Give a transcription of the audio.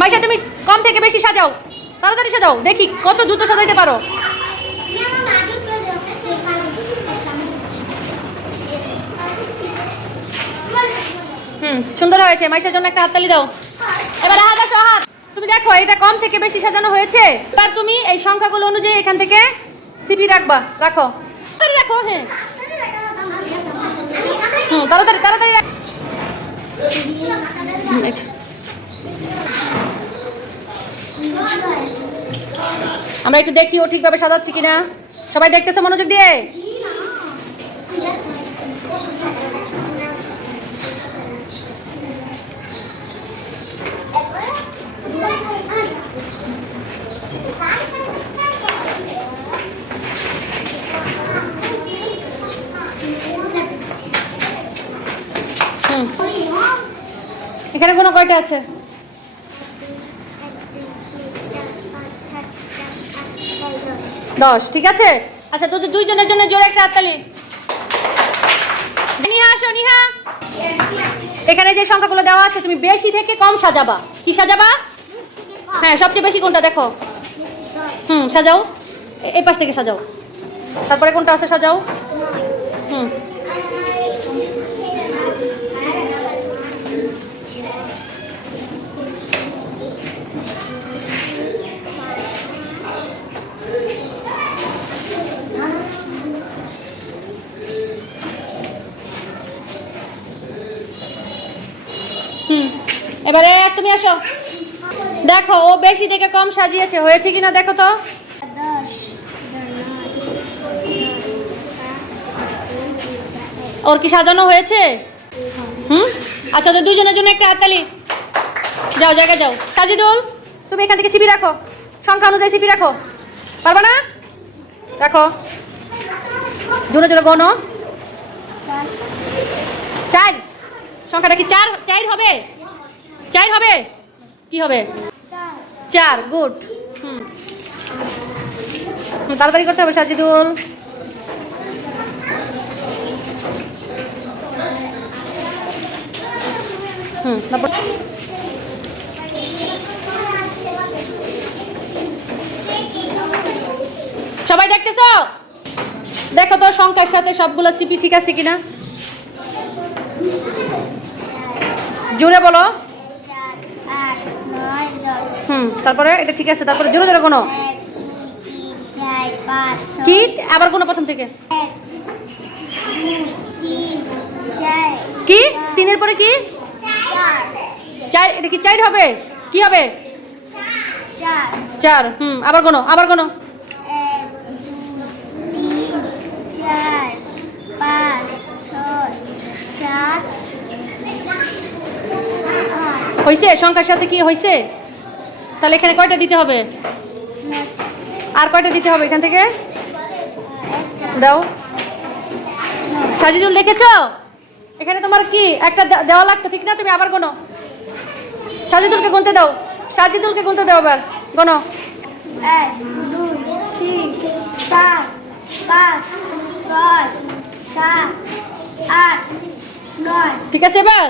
মাইশা, তুমি কম থেকে বেশি সাজাও। তাড়াতাড়ি সাজাও, দেখি কত দ্রুত সাজাইতে পারো। হুম, সুন্দর হয়েছে। মাইশার জন্য একটা হাততালি দাও। এবার হাত আসো, হাত। তুমি দেখো, এটা কম থেকে বেশি সাজানো হয়েছে। এবার তুমি এই সংখ্যাগুলো অনুযায়ী এখান থেকে সিপি রাখবা। রাখো। রাখো হ্যাঁ। হুম, তাড়াতাড়ি তাড়াতাড়ি রাখ হুম, এটা। আমরা একটু দেখি ও ঠিকভাবে সাজাচ্ছি কিনা। সবাই দেখতেছে মনোযোগ দিয়ে? এখানে কোনো কয়টা আছে? দশ, ঠিক আছে? আচ্ছা তোদের দুইজনের জন্য জোরে একটা হাততালি। নিহা, আসো, নিহা। এখানে যে সংখ্যাগুলো দেওয়া আছে, তুমি বেশি থেকে কম সাজাবা। কি সাজাবা? হ্যাঁ সবচেয়ে বেশি কোনটা, দেখো। হুম, সাজাও। এই পাশ থেকে সাজাও। তারপরে কোনটা আছে, সাজাও। এবারে তুমি আসো। দেখো, ও বেশি থেকে কম সাজিয়েছে। হয়েছে কিনা দেখো তো। ওর কি সাজানো হয়েছে? হুম? আচ্ছা তো দুজনের জন্য একটা হাততালি যাও, জায়গায় যাও। সাজিদুল, তুমি এখান থেকে ছিপি রাখো। সংখ্যা অনুযায়ী ছিপি রাখো। পারবা না? রাখো। জোরে জোরে গনো চার। সংখ্যাটা কি চার? চার হবে? চার হবে? কি হবে? চার, গুড। তাড়াতাড়ি করতে হবে সাজিদুল। সবাই দেখতেছ? দেখো তো সংখ্যার সাথে সবগুলো সিপি ঠিক আছে কিনা? জোরে বলো। হুম, তারপরে এটা ঠিক আছে, তারপরে জোরে জোরে কোনো কি আবার কোনো প্রথম থেকে। কি? তিনের পরে কি? চার, এটা কি চার হবে? কি হবে? চার। হুম, আবার কোনো আবার কোনো চার পাঁচ ছয় সাত আট হয়েছে সংখ্যার সাথে কি হয়েছে তাহলে এখানে কয়টা দিতে হবে? আর কয়টা দিতে হবে এখান থেকে? দাও। সাজিদুল দেখেছ? এখানে তোমার কি? একটা দেওয়া লাগতো ঠিক না? তুমি আবার গোনো। সাজিদুলকে গুনতে দাও। সাজিদুলকে গুনতে দাও আবার। গোনো। এক দুই তিন চার পাঁচ ছয় সাত আট নয়। ঠিক আছে এবার?